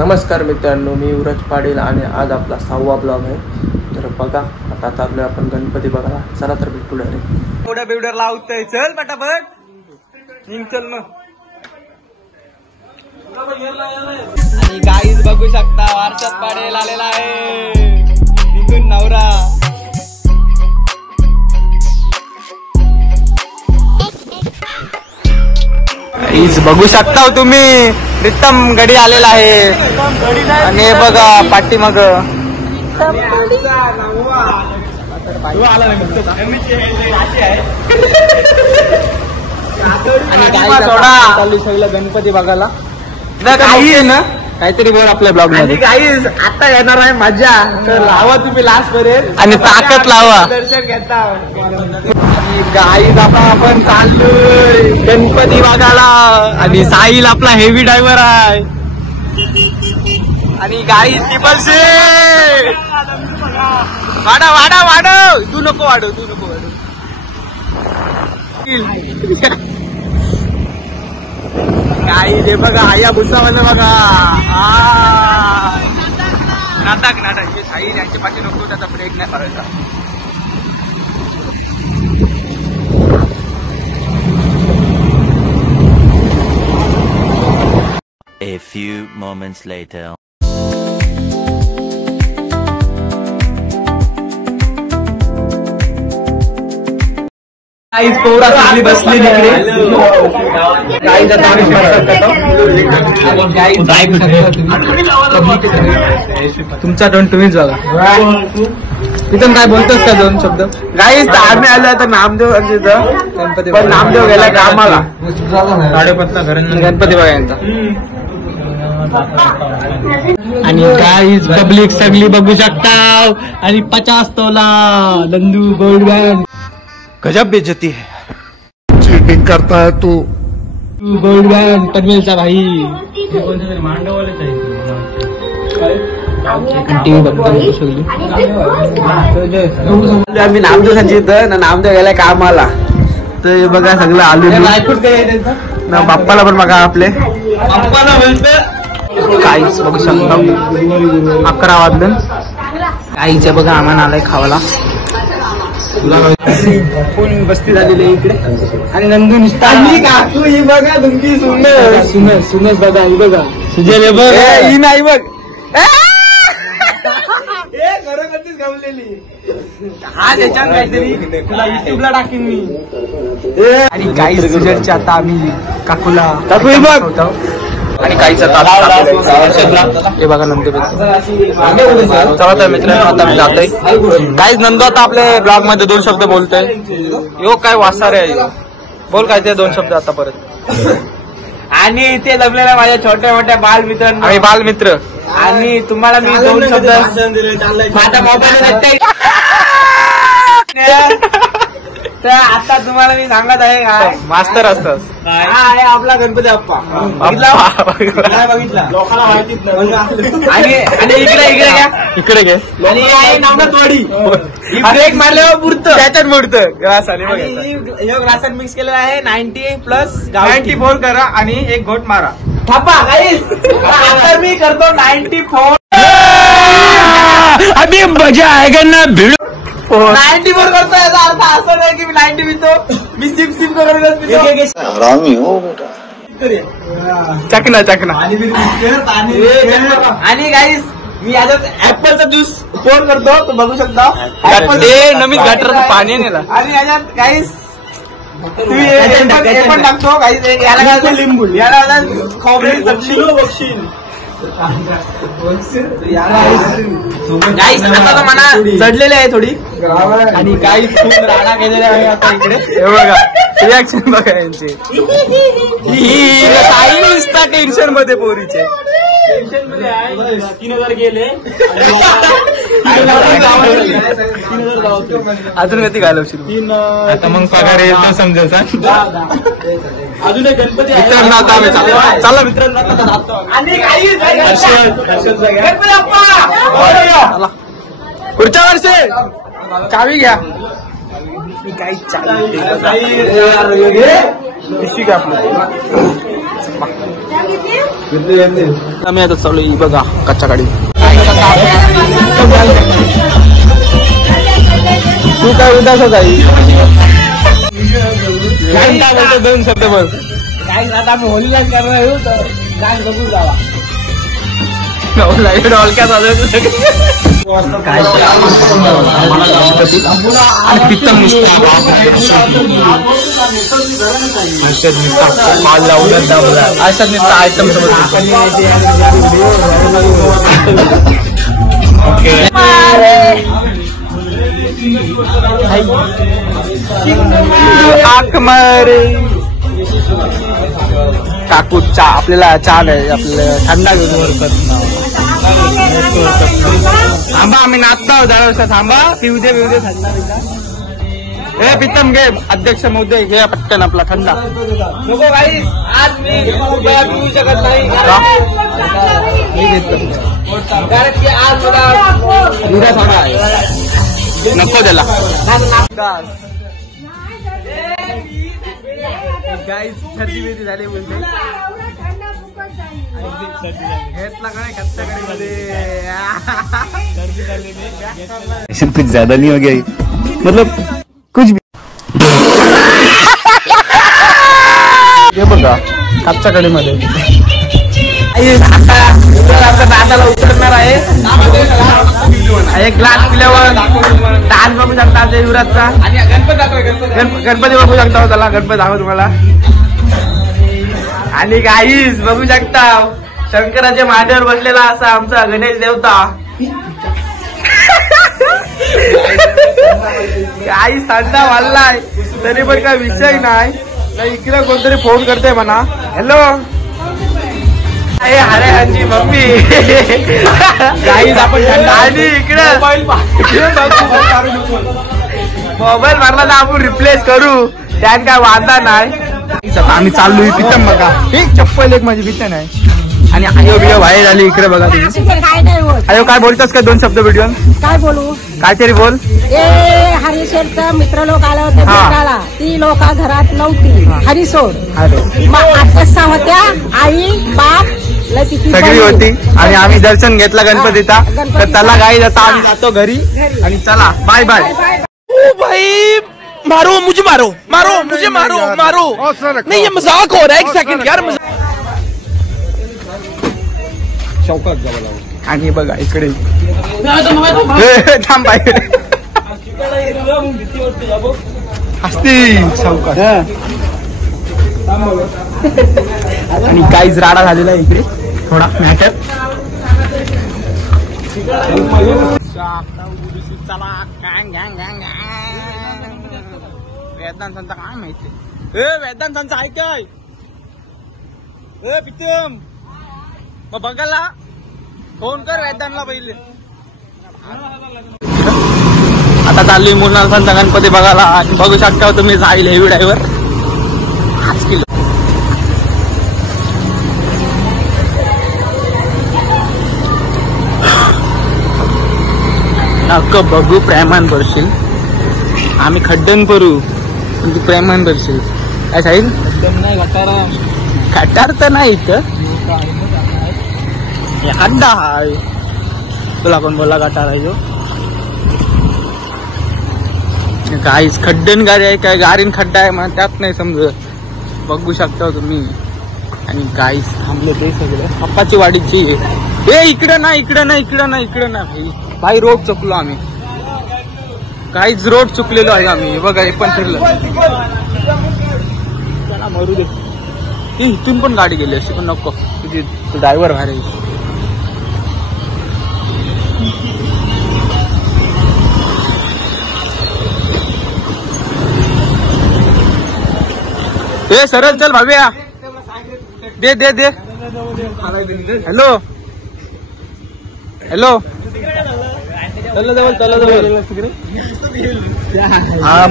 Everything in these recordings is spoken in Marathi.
नमस्कार मित्रांनो, मी युवराज पाटील आणि आज आपला 6वा ब्लॉग आहे. तर बघा, आता चाललोय आपण गणपती बघायला. चला तर भेटू डायरेक्ट. पुढे बिवडर लावतोय, चल पटापट निघ चल मग. आणि गाईज बघू शकता, वारशात पाडेल आलेला आहे निघून नवरा. बघू शकता तुम्ही, प्रीतम गडी आलेला आहे. आणि हे बघा पाठीमाग आणि गणपती बघायला काही आहे ना, काहीतरी बोल आपल्या ब्लॉग मध्ये. गाईज आता येणार आहे मजा, तर लावा तुम्ही लास्ट पर्यंत आणि ताकद लावा, दर्शन घेता. गाईज आता आपण चाललोय गणपती बघायला आणि साहिल आपला हेवी ड्रायव्हर आहे. आणि गाईज ट्रिपल सीट वाढव वाढव वाढव, तू नको वाढव, तू नको वाढव. गाईज हे बघा, आया भुसावाला बघा. नाटक नाटक हे साहिल यांच्या पाठी नको, त्याचा ब्रेक नाही करायचा. A few moments later. Guys पोरा सगळी बसली तिकडे. तुमचा टोन तुम्हीच बघा. तिथून काय बोलतोस का दोन शब्द? गाईज आम्ही आलो तर नामदेव गणपती, पण नामदेव गेला कामाला गणपती बघायचा. आणि गाईज पब्लिक सगळी बघू शकता. आणि 50 तोला नंदू गोल्ड बँड. गजब बेइज्जती है, चीटिंग करता है तू. गोल्ड बँड पनवेलचा भाई. आम्ही नामदेव संचित ना, नामदेव गेलाय कामाला. तर बघा सगळं आलू ना, बाप्पाला पण बघा आपले काहीच बघू शकता. 11 वाजलं. काहीच बघा आम्हाला आलाय खावाला. कोण बस्ती झालेली इकडे. आणि नंदू निष्ठा काकू ही बघा तुमची सुनस बघा, ही बघा सुजय बघ, ही नाही बघ खरोखरच गमलेली. हा त्याच्यात काहीतरी तुला युट्यूबला टाकीन मी. आणि काही सुजयच्या आता आम्ही काकूला बघ. आणि काहीच हे बघा नंदू. चला तर मित्रांनो, आता मी जातोय. काहीच नंदू आता आपल्या ब्लॉग मध्ये 2 शब्द बोलतोय. यो काय वासार आहे, बोल काय ते 2 शब्द आता परत. आणि इथे जमलेल्या माझ्या छोट्या मोठ्या बालमित्रांना, आम्ही बालमित्र. आणि तुम्हाला मी 2 शब्द माझा मोबाईल तर आता तुम्हाला मी सांगत आहे काय मास्तर असतात. हा आहे आपला गणपती बाप्पा. बघितला लोकांना माहितीच नाही. आणि इकडे इकडे घ्या, इकडे घे. आणि आहे नामनाथवाडी. ब्रेक मारल्यावर पुरतं, त्याच्यात मोडतं ग्लास. आणि ग्लासात मिक्स केलेला आहे 90+ 94 करा आणि 1 घोट मारा. थापा गाईस. आता मी करतो 94. अभी मजा आएगा ना भिड. 94 करतो, याचा अर्थ असं नाही की मी 90 पितो. मी सिप करूनच पितो. हरामी हो बेटा. चकना चकना. आणि गाईस मी याच्यात ऍपलचा ज्यूस पोर करतो, तो बघू शकता. नवीन गटर पाणी नेला. आणि याच्यात गाईस तुम्ही हे पण टाकतो गाईस. याला काय लिंबू, याला खोबरेल सब्जी. गाईस आता तर मना चढलेली आहे थोडी. आणि काही खूप राडा केलेला आहे आता इकडे. हे बघा रिॲक्शन बघा यांचे. टेन्शन मध्ये पोरीचे. टेन्शन मध्ये आहे. 3000 गेले. अजून किती घालवशील आता? मग पगार येईल समजेल. अजून एक गणपती मित्रांनो, आता आम्ही चला मित्रांनो. पुढच्या वर्षी चावी घ्या. काही चावी आपलं आम्ही आता चालू बघा कच्च्या गाडी. तू काय उदास आहे? काय बोलतो 2 शब्द बोल. काय आता आम्ही होलीला करणार येऊ तर काय बघू जावा. काय काकू चहा आपल्याला चहा नाही आपल्याला थंडा घेऊन थांबा आम्ही नाचतो 10 वर्ष थांबा पिऊ दे थंडा हे प्रीतम घे अध्यक्ष महोदय घे पटकन आपला थंडा. नको गाईस आज मी पिऊ शकत नाही कारण की आज मला थोडा आहे नको त्याला. गाईस सर्दी बेदी झाली बोलते घेतला काय कच्च्या गाडीमध्ये कुछ ज्यादा नहीं हो गया मतलब कुछ भी. हे बघा कच्च्या गाडीमध्ये दादाला उतरणार आहे. एक ग्लास पिल्यावर डान्स बघू शकता युवराजचा आणि गणपती बघू शकता त्याला गणपती दाखव तुम्हाला. आणि गाईस बघू शकता शंकराच्या मांडीवर बसलेला असा आमचा गणेश देवता. गाईस थंडा वाढलाय तरी पण काय विषय नाही. इकडे कोणतरी फोन करते म्हणा हॅलो अरे यांची मम्मी गाईस आपण आणि इकडे मोबाईल मारला तर आपण रिप्लेस करू त्यात काय वादा नाही. आम्ही चाललोय प्रीतम बघा एक चप्पल एक माझी भीती नाही. आणि आयो बियो बाहेर आली इकडे बघा आयो काय बोलतोस का 2 शब्द व्हिडिओ काय बोलू काहीतरी बोल. हरिशेरचा मित्र लोक आले होते भेटायला ती लोक घरात नव्हती हरिसोड मग 8 होत्या आई बाप सगळी होती आणि आम्ही दर्शन घेतलं गणपतीचा तर त्याला गाई जाता आम्ही जातो घरी आणि चला बाय बाय. ओ भाई मारो मुझे मारो नहीं ये मजाक हो रहा है. 1 सेकंड यार आणि बघा इकडे थांब हसती चौकात आणि काहीच राडा झालेला आहे इकडे थोडा मॅटर. वेदांतांचा काय माहिती वेदांतांचा ऐकाय प्रीतम मग बघायला फोन कर वेदांना पहिले. आता चालली मुलांचा गणपती बघायला आणि बघू शकता तुम्ही जाईल हेवी ड्रायव्हर 5 किलो. नक्क बघू प्रेमान भरशील आम्ही खड्डन करू पण तू प्रेमान भरशील काय साहिल नाही खटार तर नाही इथं खड्डा हाय तुला पण बोला गटार आहे जो काहीच खड्डन गाडी आहे काय गाडीन खड्डा आहे मला त्यात नाही समजत. बघू शकता तुम्ही आणि काहीच थांबले ते सगळं पप्पाची वाडीची हे इकडं नाही भाई रोड चुकलो आम्ही काहीच रोड चुकलेलो आहे आम्ही. बघा हे पण फिरलं त्याला मरू दे. इथून पण गाडी गेली अशी पण नको तुझी तू ड्रायव्हर बाहेर ए सरळ चल भाव्या दे दे दे हॅलो हॅलो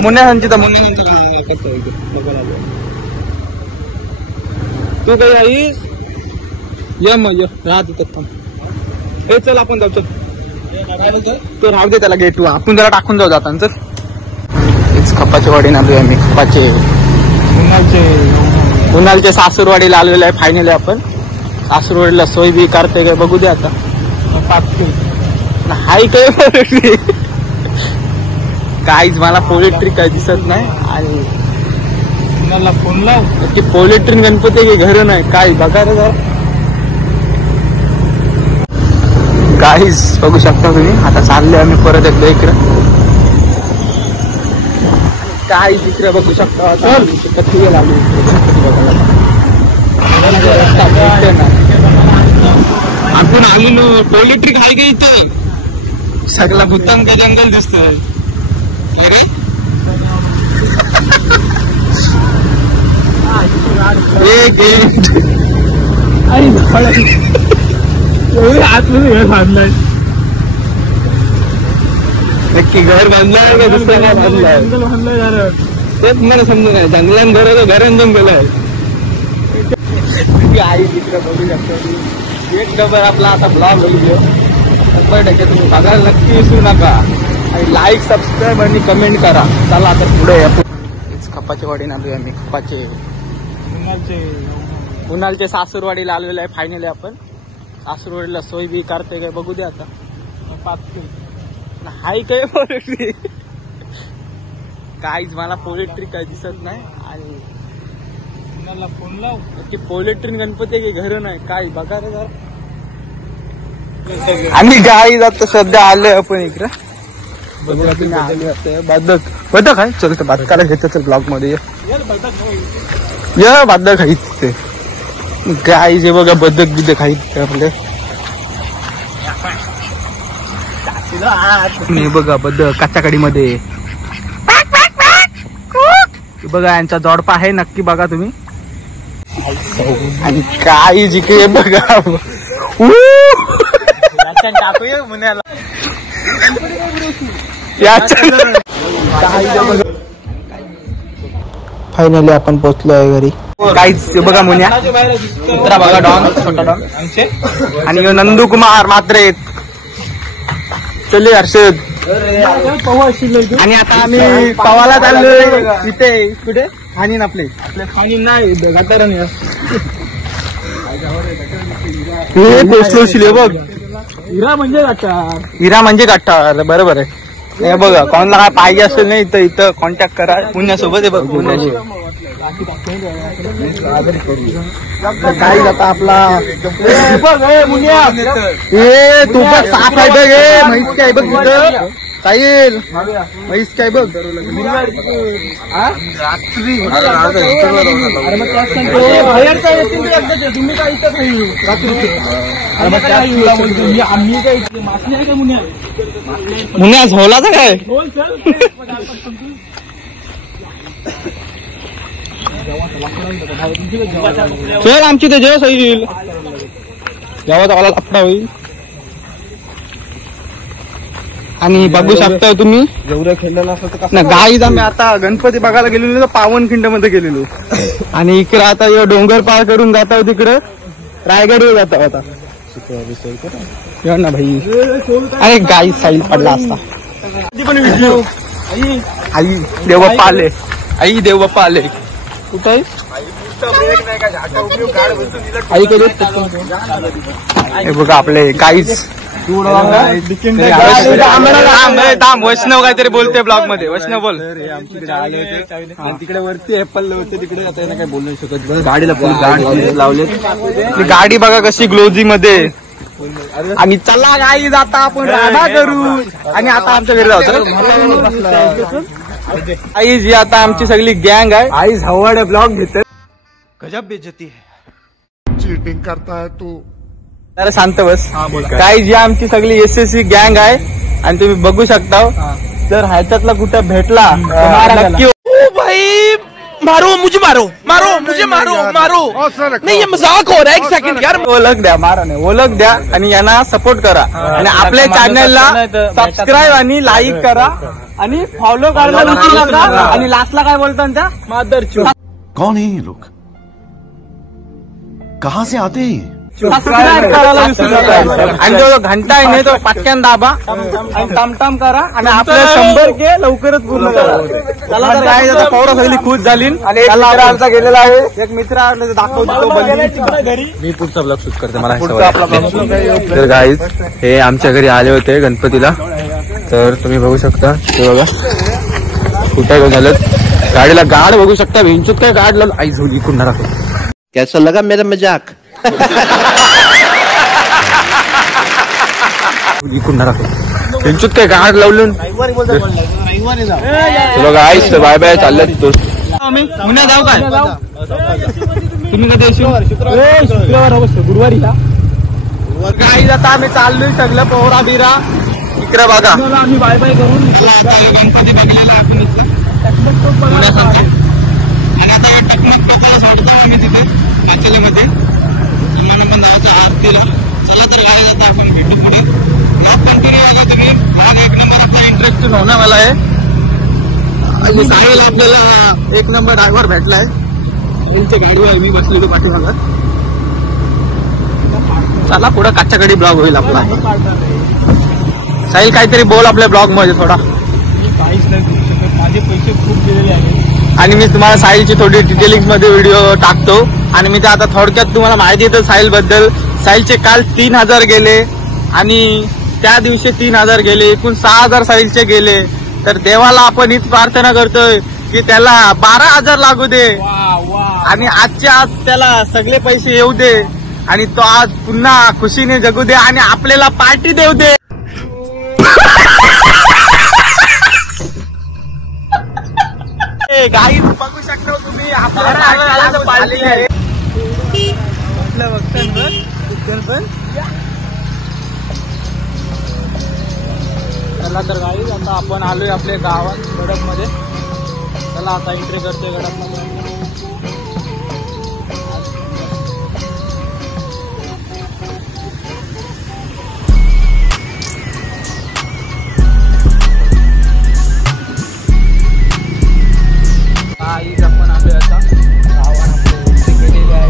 मुन्या तू काही आईस ये मग राहत थांब हे चल आपण जाऊ चल तो राहू दे त्याला गेट आपण जरा टाकून जाऊ जाता चल. खपाच्या वाडीने आलोय आम्ही खपाचे कुणालचे सासूरवाडीला आलेलो आहे फायनली आपण सासरवाडीला सोय बी करते काय बघू दे आता. हाय काय काहीच मला पोलेट्री काय दिसत नाही. आणि मला फोन लाव की पोलेट्री गणपती काही घर नाही काय बघा रे जरा. काहीच बघू शकता तुम्ही. आता चालले आम्ही परत एकदा इकडे. काय तिकडे बघू शकता. आपण आलेलो पोलेट्री काय काय इथं सगळा भूतान का जंगल दिसतोय. घर बांधलाय नक्की. घर बांधलाय का दुसरं काय बांधलाय तेच मला समजून नाही. जंगलान घर घरान जंगल आहे. आई तिकडे बघू शकतो. एक डबर आपला आता ब्लॉग बघू. तुम्ही बघायला नक्की विसरू नका. आणि लाईक सबस्क्राईब आणि कमेंट करा. चला आता पुढे खपाच्या वाडीने आलोय आम्ही. खपाचे उन्हाळचे सासूरवाडीला आलेलो आहे फायनली आपण. सासूरवाडीला सोय बी करते काय बघू दे आता. हाय काय पोलेट्री काहीच मला पोलेट्री काय दिसत नाही. आणि मला फोन लाव की पोलेट्री गणपती काही घर नाही काय बघा रे जरा. आम्ही गाई जातो सध्या आलोय आपण इकडे. बदक बदक आहे. चल तर बदकाला घेतो. चल ब्लॉग मध्ये या बदक आहे ते. गाई जे बघा बदक बिदक आहेत आपले. मी बघा बदक काचाकडी मध्ये बघा. यांचा जोडपा आहे नक्की बघा तुम्ही. आणि काय जिकडे बघा टाकूया मुन्याला. फायनली आपण पोहोचलोय घरी. काहीच बघा मुन्या कुत्रा बघा. डॉन छोटा डॉन. आणि नंदू कुमार मात्रे. चले हर्षद. आणि आता आम्ही पवाला चाललोय. इथे कुठे खाणी आपले खाणी नाही घाटारण पोचलो बघ. हिरा म्हणजे गाठार. हिरा म्हणजे गाठार बरोबर आहे. हे बघा कोणाला काय पाहिजे असेल नाही तर इथं कॉन्टॅक्ट करा. पुण्यासोबत आहे बघ. पुण्याशी काय जाता आपला. हे तू बघ साफ आहे बघ. हे म्हैस काय बघ तिथं साहिल. म्हैस काय बघ. तुम्ही काय मुन्या झोला तर काय. चल आमची तर जेव्हा होईल जेव्हा मला लपडा होईल. आणि बघू शकता तुम्ही जेवढं खेळलेलं असं गाईज. आम्ही आता गणपती बघायला गेलेलो पावनखिंड मध्ये गेलेलो. आणि इकडे आता डोंगर पार करून जात आहोत. तिकडे रायगडवर जात आहोत आता ना भाई. अरे गाई साईल पडला असता. आई देवबाप्पा आले. आई देवबाप्पा आले. कुठं आहे आई कधी. हे बघा आपले काहीच वैष्णव काहीतरी बोलते ब्लॉग मध्ये. वैष्णव बोल. तिकडे वरती ऍपल होते तिकडे आता काय बोलू नाही शकत. गाडीला गाडी लावले. गाडी बघा कशी ग्लोजी मध्ये. आणि चला गाई जाता आपण राडा करू. आणि आता आमच्या घरी जाऊ. आई जी आता आमची सगळी गँग आहे. आई हवाडे ब्लॉग घेते. गजब बेइज्जती है. चीटिंग करता है तू. जरा शांत बस. काही जी आमची सगळी एसएससी गँग आहे. आणि तुम्ही बघू शकता जर ह्याच्यातला कुठं भेटला नक्की. ओ भाई मारो मुझे मारो मारो मुझे मारो मारो. नहीं ये मजाक हो रहा है. एक सेकंड यार. ओळख द्या. मारा नाही ओळख द्या. आणि यांना सपोर्ट करा. आणि आपल्या चॅनलला सबस्क्राईब आणि लाईक करा. आणि फॉलो करायला विसरू नका. आणि लास्टला काय बोलतात त्या मादर. कौन है ये लोग. कहाँ से आते हैं. सबस्क्राईब करायला विसरू नका. आणि जो घंटा आहे ना तो पटकन दाबा आणि टमटम करा आणि आपले 100K लवकरच पूर्ण करा. त्याला तर काय आता पौरा सगळी खुश झाली. आणि एक मित्र आमचा गेलेला आहे, एक मित्र आला दाखवतो तो घरी. मी पुढचा ब्लॉग शूट करते, मला तर गाईज हे आमच्या घरी आले होते गणपतीला, तर तुम्ही बघू शकता. ते बघा कुठे झालं, गाडीला गाड बघू शकता. भिंचूत काय गाड लावून आई झोली कुंडा राहतो. कैसा लगा मेरा मजाक? भिंचूत काय गाड लावून. चलो गाईज बाय बाय, चालले दोस्त. पुन्हा जाऊ काय तुम्ही कधी शुक्रवार गुरुवारी काही आता आम्ही चाललोय सगळं पोहरा बिरा इकडे बघा. आम्ही बाय बाय करून गणपती बघलेला आपण पुण्यासाठी. आणि आता टकमक लोकांना सोडतो आम्ही तिथे पाचलीमध्ये पण जायचं आरतीला. चला तर गाडी जाता आपण भेटू पुढे. आपण तरी बघा तुम्ही, मला एक नंबर आपला इंटरेस्टिंग होणार मला आहे. आणि साहेब आपल्याला एक नंबर ड्रायव्हर भेटलाय. यांच्या गाडीवर मी बसलेलो पाठीमागं. चला पुढं काच्याकडे ब्लॉग होईल आपला. साहिल काहीतरी बोल आपल्या ब्लॉग मध्ये थोडा. काहीच नाही करू शकत, माझे पैसे खूप गेलेले आहेत आणि मी तुम्हाला साहिलची थोडी डिटेलिंग मध्ये व्हिडिओ टाकतो. आणि मी ते आता थोडक्यात तुम्हाला माहिती येतं साहिल बद्दल. साहिलचे काल 3000 गेले आणि त्या दिवशी 3000 गेले, एकूण 6000 साहिलचे गेले. तर देवाला आपण हीच प्रार्थना करतोय की त्याला 12000 लागू दे आणि आजच्या आज त्याला सगळे पैसे येऊ दे आणि तो आज पुन्हा खुशीने जगू दे आणि आपल्याला पार्टी देऊ दे. गाईज बघू शकता तुम्ही आपल्याला पार्टी आहे. चला तर गाईज आता आपण आलोय आपल्या गावात गडप मध्ये. चला आता एंट्री करतोय गडप मध्ये. गाईज आपण आलोय आता गावात. आपले एंट्री केलेली आहे.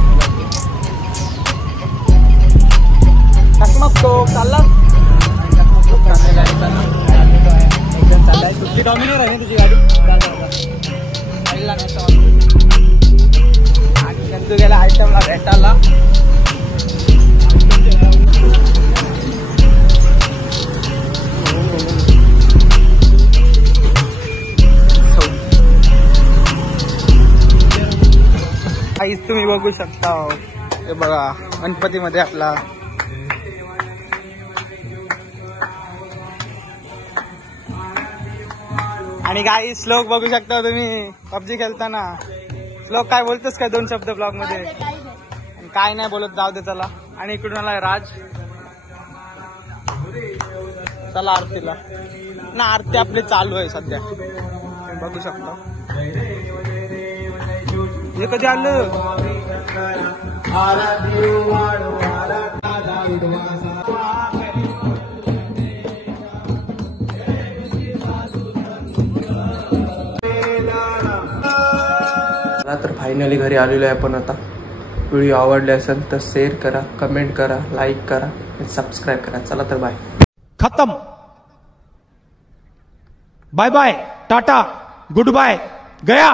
टकमक तो चालला तुझी कमी नाही राहिली तुझी गाडी. आणि नंतर गेला आयटमला भेटायला. काहीच तुम्ही बघू शकता. हे बघा गणपतीमध्ये आपला आणि काही श्लोक बघू शकता तुम्ही पबजी खेळताना. श्लोक काय बोलतोस काय 2 शब्द ब्लॉग मध्ये? काय नाही बोलत, जाऊ दे चला. आणि इकडून आलाय राज. चला आरतीला ना. आरती आपली चालू आहे सध्या, तुम्ही बघू शकता. हे कधी आलं? तर फायनली घरी आलेलो आहे आपण आता. व्हिडिओ आवडले असेल तर शेअर करा, कमेंट करा, लाईक करा आणि सबस्क्राईब करा. चला तर बाय. खत्म. Bye bye, tata, goodbye, गया.